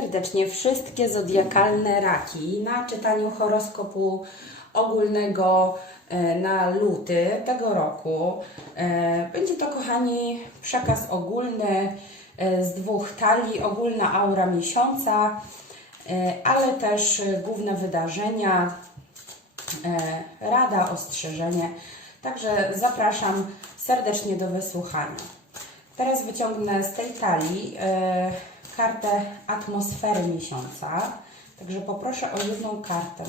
serdecznie wszystkie zodiakalne raki na czytaniu horoskopu ogólnego e, na luty tego roku. E, Będzie to, kochani, przekaz ogólny e, z dwóch talii, ogólna aura miesiąca, ale też główne wydarzenia, rada, ostrzeżenie. Także zapraszam serdecznie do wysłuchania. Teraz wyciągnę z tej talii kartę atmosfery miesiąca. Także poproszę o jedną kartę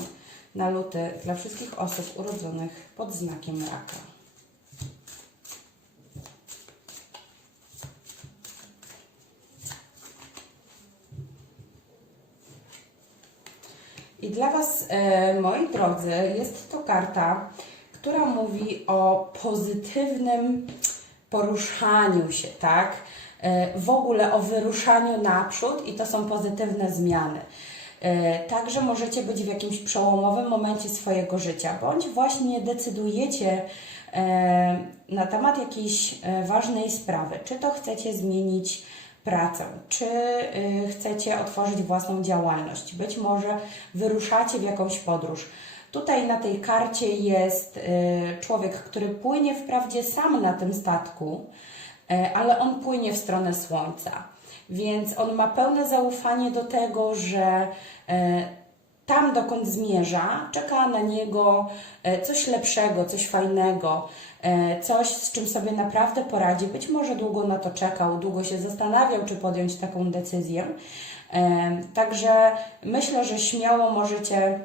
na luty dla wszystkich osób urodzonych pod znakiem raka. I dla Was, e, moi drodzy, jest to karta, która mówi o pozytywnym poruszaniu się, tak? E, W ogóle o wyruszaniu naprzód i to są pozytywne zmiany. E, Także możecie być w jakimś przełomowym momencie swojego życia, bądź właśnie decydujecie e, na temat jakiejś ważnej sprawy. Czy to chcecie zmienić pracę, czy chcecie otworzyć własną działalność, być może wyruszacie w jakąś podróż. Tutaj na tej karcie jest człowiek, który płynie wprawdzie sam na tym statku, ale on płynie w stronę słońca. Więc on ma pełne zaufanie do tego, że e, tam, dokąd zmierza, czeka na niego e, coś lepszego, coś fajnego, e, coś, z czym sobie naprawdę poradzi. Być może długo na to czekał, długo się zastanawiał, czy podjąć taką decyzję. E, Także myślę, że śmiało możecie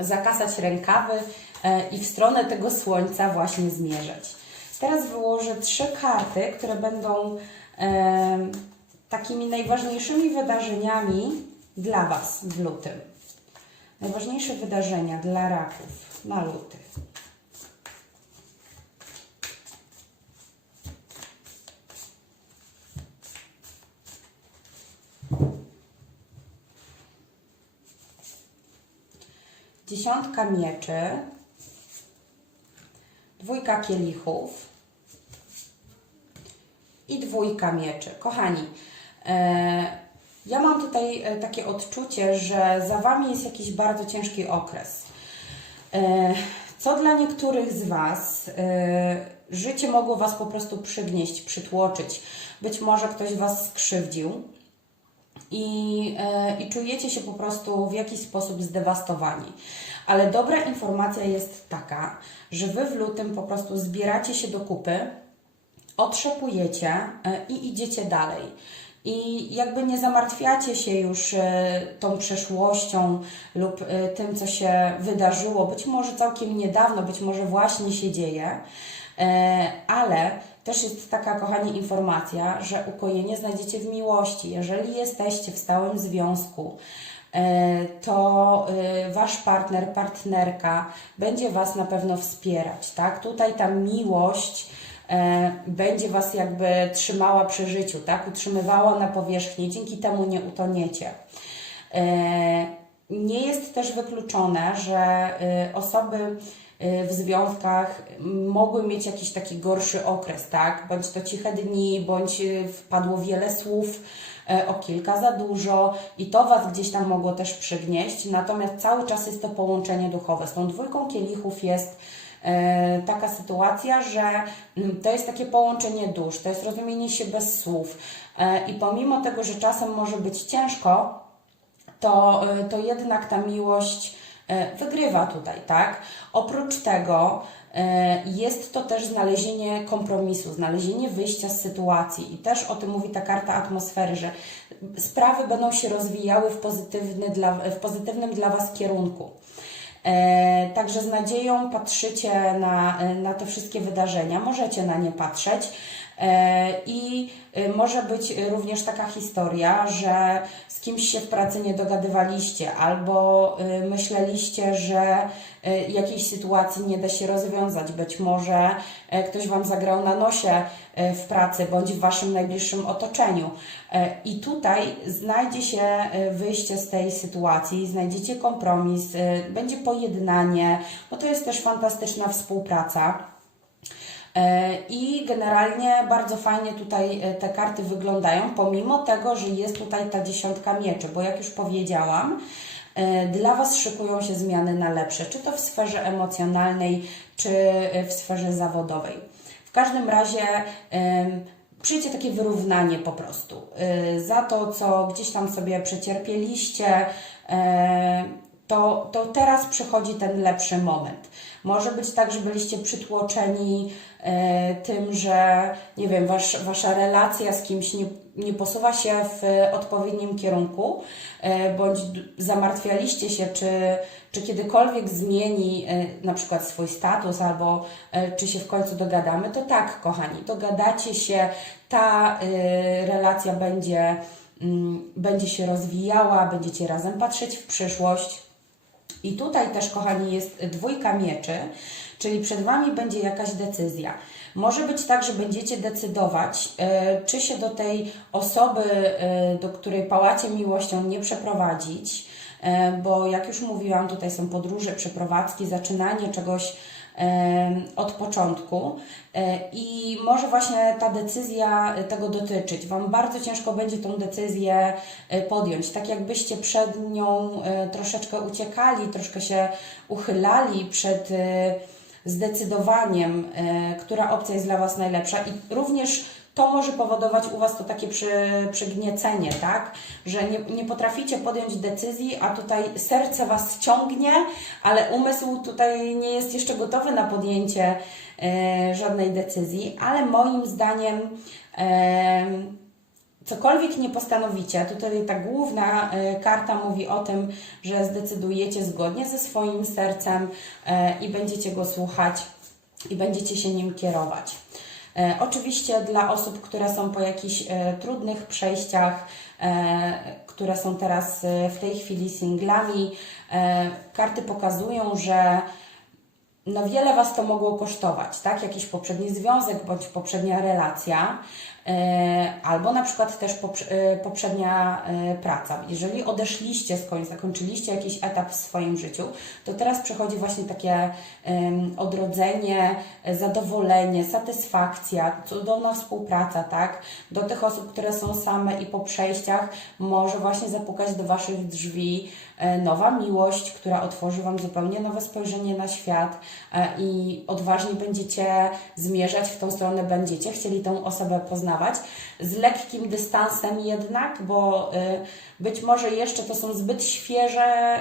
zakasać rękawy e, i w stronę tego słońca właśnie zmierzać. Teraz wyłożę trzy karty, które będą e, takimi najważniejszymi wydarzeniami dla Was w lutym. Najważniejsze wydarzenia dla raków na luty. Dziesiątka mieczy, dwójka kielichów i dwójka mieczy. Kochani, e, ja mam tutaj e, takie odczucie, że za Wami jest jakiś bardzo ciężki okres. E, Co dla niektórych z Was, życie mogło Was po prostu przygnieść, przytłoczyć. Być może ktoś Was skrzywdził i, i czujecie się po prostu w jakiś sposób zdewastowani. Ale dobra informacja jest taka, że Wy w lutym po prostu zbieracie się do kupy, otrzepujecie e, i idziecie dalej. I jakby nie zamartwiacie się już e, tą przeszłością lub e, tym, co się wydarzyło, być może całkiem niedawno, być może właśnie się dzieje, ale też jest taka, kochani, informacja, że ukojenie znajdziecie w miłości. Jeżeli jesteście w stałym związku, to e, wasz partner, partnerka będzie was na pewno wspierać, tak? Tutaj ta miłość e, będzie was jakby trzymała przy życiu, tak? Utrzymywała na powierzchni, dzięki temu nie utoniecie. E, Nie jest też wykluczone, że e, osoby e, w związkach mogły mieć jakiś taki gorszy okres, tak? Bądź to ciche dni, bądź e, wpadło wiele słów, e, o kilka za dużo i to Was gdzieś tam mogło też przygnieść, natomiast cały czas jest to połączenie duchowe. Z tą dwójką kielichów jest e, taka sytuacja, że mm, to jest takie połączenie dusz, to jest rozumienie się bez słów e, i pomimo tego, że czasem może być ciężko, to, to jednak ta miłość wygrywa tutaj, tak? Oprócz tego y, jest to też znalezienie kompromisu, znalezienie wyjścia z sytuacji i też o tym mówi ta karta atmosfery, że sprawy będą się rozwijały w, pozytywny dla, w pozytywnym dla Was kierunku. E, Także z nadzieją patrzycie na, na te wszystkie wydarzenia, możecie na nie patrzeć. E, I może być również taka historia, że z kimś się w pracy nie dogadywaliście, albo myśleliście, że jakiejś sytuacji nie da się rozwiązać. Być może e, ktoś Wam zagrał na nosie e, w pracy bądź w Waszym najbliższym otoczeniu. E, I tutaj znajdzie się e, wyjście z tej sytuacji, znajdziecie kompromis, e, będzie pojednanie, bo to jest też fantastyczna współpraca. E, I generalnie bardzo fajnie tutaj e, te karty wyglądają, pomimo tego, że jest tutaj ta dziesiątka mieczy, bo jak już powiedziałam, e, dla Was szykują się zmiany na lepsze, czy to w sferze emocjonalnej, czy e, w sferze zawodowej. W każdym razie przyjdzie takie wyrównanie po prostu e, za to, co gdzieś tam sobie przecierpieliście. To, to teraz przychodzi ten lepszy moment. Może być tak, że byliście przytłoczeni e, tym, że nie wiem, wasz, wasza relacja z kimś nie, nie posuwa się w odpowiednim kierunku, e, bądź zamartwialiście się, czy, czy kiedykolwiek zmieni e, na przykład swój status, albo e, czy się w końcu dogadamy, to tak, kochani, dogadacie się, ta e, relacja będzie, mm, będzie się rozwijała, będziecie razem patrzeć w przyszłość. I tutaj też, kochani, jest dwójka mieczy, czyli przed Wami będzie jakaś decyzja. Może być tak, że będziecie decydować, e, czy się do tej osoby, e, do której pałacie miłością nie przeprowadzić, e, bo jak już mówiłam, tutaj są podróże, przeprowadzki, zaczynanie czegoś od początku E, i może właśnie ta decyzja e, tego dotyczyć. Wam bardzo ciężko będzie tą decyzję e, podjąć, tak jakbyście przed nią troszeczkę uciekali, troszkę się uchylali przed zdecydowaniem, e, która opcja jest dla Was najlepsza i również to może powodować u Was to takie przy, przygniecenie, tak? Że nie, nie potraficie podjąć decyzji, a tutaj serce Was ciągnie, ale umysł tutaj nie jest jeszcze gotowy na podjęcie e, żadnej decyzji, ale moim zdaniem e, cokolwiek nie postanowicie, tutaj ta główna e, karta mówi o tym, że zdecydujecie zgodnie ze swoim sercem e, i będziecie go słuchać i będziecie się nim kierować. E, Oczywiście dla osób, które są po jakichś trudnych przejściach, które są teraz w tej chwili singlami, karty pokazują, że no wiele Was to mogło kosztować, tak? Jakiś poprzedni związek bądź poprzednia relacja, albo na przykład też e, poprzednia e, praca. Jeżeli odeszliście skądś, zakończyliście jakiś etap w swoim życiu, to teraz przychodzi właśnie takie odrodzenie, e, zadowolenie, satysfakcja, cudowna współpraca, tak? Do tych osób, które są same i po przejściach może właśnie zapukać do Waszych drzwi e, nowa miłość, która otworzy Wam zupełnie nowe spojrzenie na świat e, i odważnie będziecie zmierzać w tą stronę, będziecie chcieli tą osobę poznawać z lekkim dystansem jednak, bo y, być może jeszcze to są zbyt świeże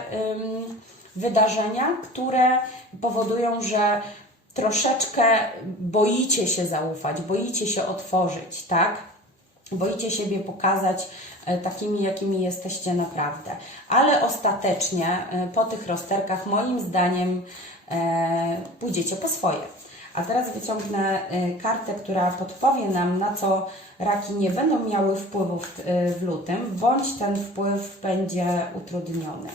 wydarzenia, które powodują, że troszeczkę boicie się zaufać, boicie się otworzyć, tak? Boicie siebie pokazać e, takimi, jakimi jesteście naprawdę. Ale ostatecznie e, po tych rozterkach, moim zdaniem, e, pójdziecie po swoje. A teraz wyciągnę e, kartę, która podpowie nam, na co raki nie będą miały wpływu w, e, w lutym, bądź ten wpływ będzie utrudniony.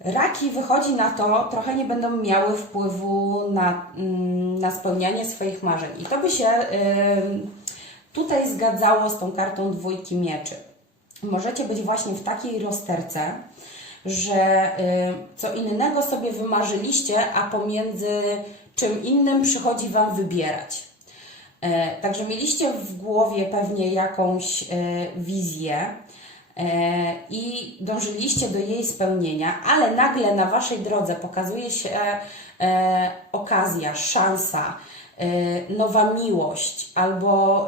Raki wychodzi na to, trochę nie będą miały wpływu na, mm, na spełnianie swoich marzeń. I to by się ym, tutaj zgadzało z tą kartą dwójki mieczy. Możecie być właśnie w takiej rozterce, że y, co innego sobie wymarzyliście, a pomiędzy czym innym przychodzi Wam wybierać. E, Także mieliście w głowie pewnie jakąś e, wizję e, i dążyliście do jej spełnienia, ale nagle na Waszej drodze pokazuje się okazja, szansa, nowa miłość albo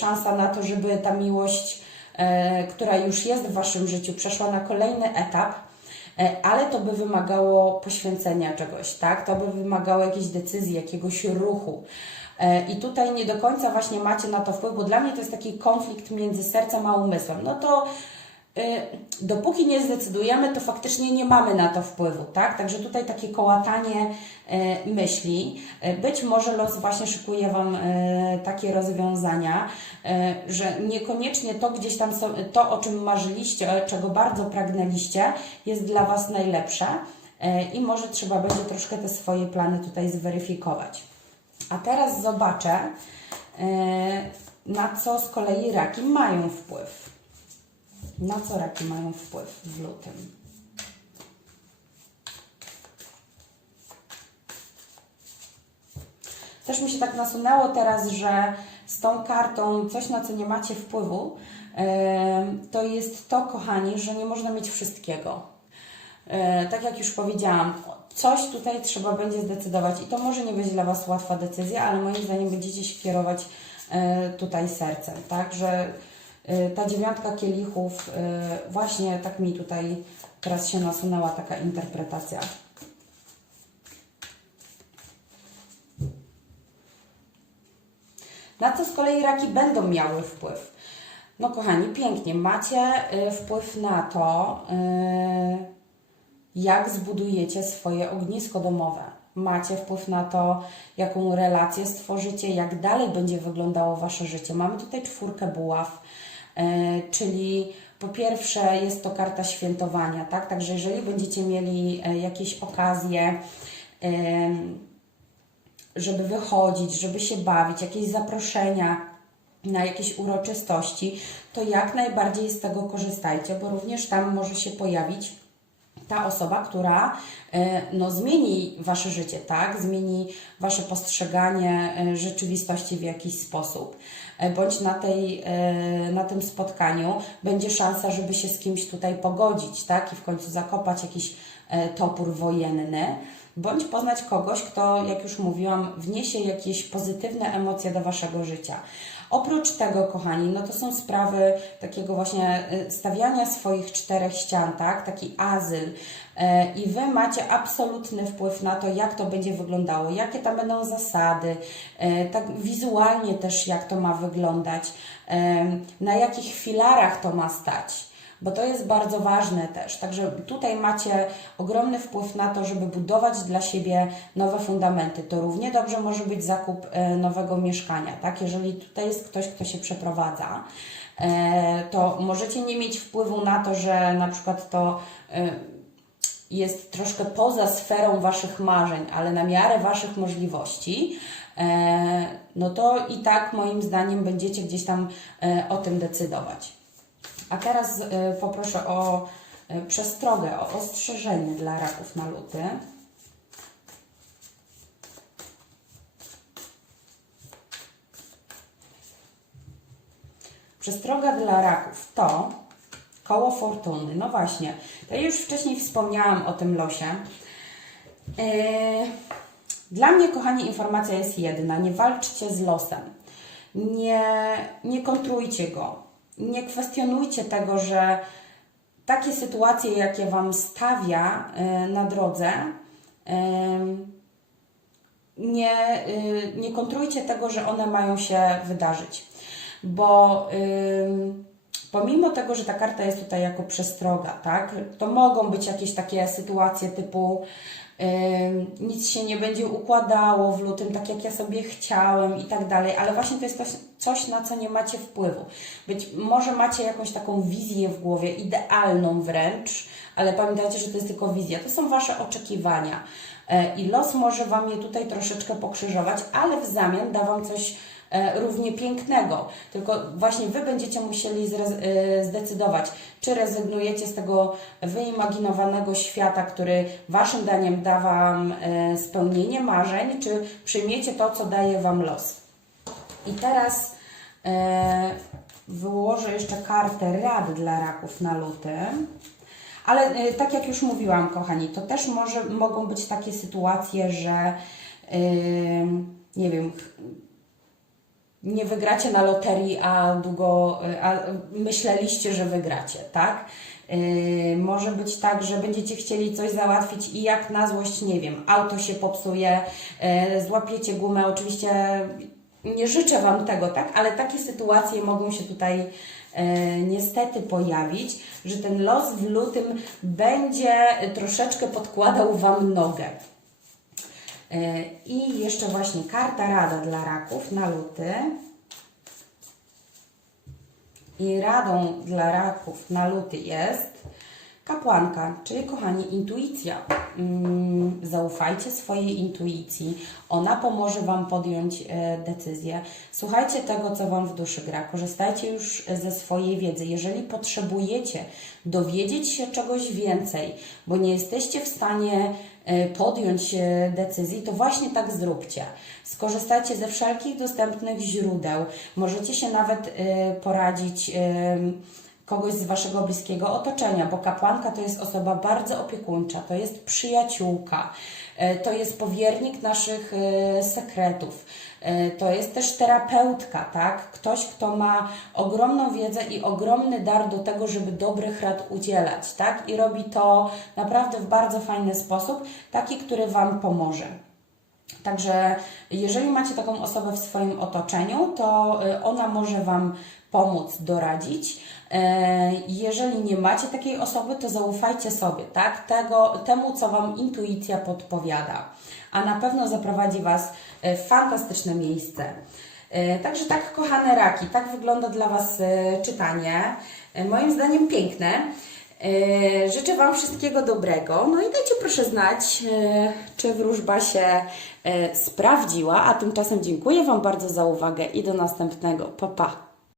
szansa na to, żeby ta miłość, która już jest w Waszym życiu, przeszła na kolejny etap. E, ale to by wymagało poświęcenia czegoś, tak? To by wymagało jakiejś decyzji, jakiegoś ruchu. E, I tutaj nie do końca właśnie macie na to wpływ, bo dla mnie to jest taki konflikt między sercem a umysłem. No to dopóki nie zdecydujemy, to faktycznie nie mamy na to wpływu, tak? Także tutaj takie kołatanie e, myśli. E, Być może los właśnie szykuje Wam takie rozwiązania, że niekoniecznie to gdzieś tam to, o czym marzyliście, czego bardzo pragnęliście, jest dla Was najlepsze i może trzeba będzie troszkę te swoje plany tutaj zweryfikować. A teraz zobaczę, na co z kolei raki mają wpływ. Na co raki mają wpływ w lutym? Też mi się tak nasunęło teraz, że z tą kartą coś, na co nie macie wpływu, to jest to, kochani, że nie można mieć wszystkiego. E, tak jak już powiedziałam, coś tutaj trzeba będzie zdecydować i to może nie być dla Was łatwa decyzja, ale moim zdaniem będziecie się kierować e, tutaj sercem, tak, że ta dziewiątka kielichów, e, właśnie tak mi tutaj teraz się nasunęła taka interpretacja. Na co z kolei raki będą miały wpływ? No kochani, pięknie, macie y, wpływ na to, jak zbudujecie swoje ognisko domowe. Macie wpływ na to, jaką relację stworzycie, jak dalej będzie wyglądało Wasze życie. Mamy tutaj czwórkę buław, czyli po pierwsze jest to karta świętowania, tak? Także jeżeli będziecie mieli y, jakieś okazje, żeby wychodzić, żeby się bawić, jakieś zaproszenia na jakieś uroczystości, to jak najbardziej z tego korzystajcie, bo również tam może się pojawić ta osoba, która e, no, zmieni Wasze życie, tak? Zmieni Wasze postrzeganie e, rzeczywistości w jakiś sposób. E, Bądź na, tej, e, na tym spotkaniu będzie szansa, żeby się z kimś tutaj pogodzić, tak? I w końcu zakopać jakiś topór wojenny. Bądź poznać kogoś, kto, jak już mówiłam, wniesie jakieś pozytywne emocje do Waszego życia. Oprócz tego, kochani, no to są sprawy takiego właśnie y, stawiania swoich czterech ścian, tak? Taki azyl. E, I Wy macie absolutny wpływ na to, jak to będzie wyglądało, jakie tam będą zasady, e, tak wizualnie też jak to ma wyglądać, e, na jakich filarach to ma stać bo to jest bardzo ważne też. Także tutaj macie ogromny wpływ na to, żeby budować dla siebie nowe fundamenty. To równie dobrze może być zakup e, nowego mieszkania, tak? Jeżeli tutaj jest ktoś, kto się przeprowadza, e, to możecie nie mieć wpływu na to, że na przykład to e, jest troszkę poza sferą Waszych marzeń, ale na miarę Waszych możliwości, no to i tak moim zdaniem będziecie gdzieś tam o tym decydować. A teraz y, poproszę o y, przestrogę, o ostrzeżenie dla raków na luty. Przestroga dla raków to koło fortuny. No właśnie, to ja już wcześniej wspomniałam o tym losie. Yy, Dla mnie, kochani, informacja jest jedna. Nie walczcie z losem. Nie, nie kontrujcie go. Nie kwestionujcie tego, że takie sytuacje, jakie Wam stawia yy, na drodze, yy, nie, y, nie kontrujcie tego, że one mają się wydarzyć. Bo pomimo tego, że ta karta jest tutaj jako przestroga, tak, to mogą być jakieś takie sytuacje typu ym, nic się nie będzie układało w lutym tak, jak ja sobie chciałem i tak dalej, ale właśnie to jest coś, na co nie macie wpływu. Być może macie jakąś taką wizję w głowie, idealną wręcz, ale pamiętajcie, że to jest tylko wizja. To są Wasze oczekiwania. E, I los może Wam je tutaj troszeczkę pokrzyżować, ale w zamian da Wam coś równie pięknego. Tylko właśnie Wy będziecie musieli e, zdecydować, czy rezygnujecie z tego wyimaginowanego świata, który Waszym zdaniem da Wam e, spełnienie marzeń, czy przyjmiecie to, co daje Wam los. I teraz e, wyłożę jeszcze kartę rad dla raków na luty. Ale e, tak jak już mówiłam, kochani, to też może, mogą być takie sytuacje, że e, nie wiem, nie wygracie na loterii, a długo a myśleliście, że wygracie, tak? E, Może być tak, że będziecie chcieli coś załatwić i jak na złość, nie wiem, auto się popsuje, e, złapiecie gumę. Oczywiście nie życzę Wam tego, tak? Ale takie sytuacje mogą się tutaj e, niestety pojawić, że ten los w lutym będzie troszeczkę podkładał Wam nogę. E, I jeszcze właśnie karta rada dla raków na luty. I radą dla raków na luty jest Kapłanka, czyli kochani, intuicja. Mm, zaufajcie swojej intuicji. Ona pomoże Wam podjąć e, decyzję. Słuchajcie tego, co Wam w duszy gra. Korzystajcie już ze swojej wiedzy. Jeżeli potrzebujecie dowiedzieć się czegoś więcej, bo nie jesteście w stanie podjąć e, decyzji, to właśnie tak zróbcie. Skorzystajcie ze wszelkich dostępnych źródeł. Możecie się nawet e, poradzić. Kogoś z Waszego bliskiego otoczenia, bo kapłanka to jest osoba bardzo opiekuńcza, to jest przyjaciółka, e, to jest powiernik naszych e, sekretów, e, to jest też terapeutka, tak? Ktoś, kto ma ogromną wiedzę i ogromny dar do tego, żeby dobrych rad udzielać, tak? I robi to naprawdę w bardzo fajny sposób, taki, który Wam pomoże. Także jeżeli macie taką osobę w swoim otoczeniu, to y, ona może Wam pomóc, doradzić. E, Jeżeli nie macie takiej osoby, to zaufajcie sobie, tak? Tego, temu, co Wam intuicja podpowiada, a na pewno zaprowadzi Was e, w fantastyczne miejsce. Także tak, kochane raki, tak wygląda dla Was czytanie. Moim zdaniem piękne. Życzę Wam wszystkiego dobrego. No i dajcie proszę znać, czy wróżba się sprawdziła. A tymczasem dziękuję Wam bardzo za uwagę i do następnego. Pa, pa.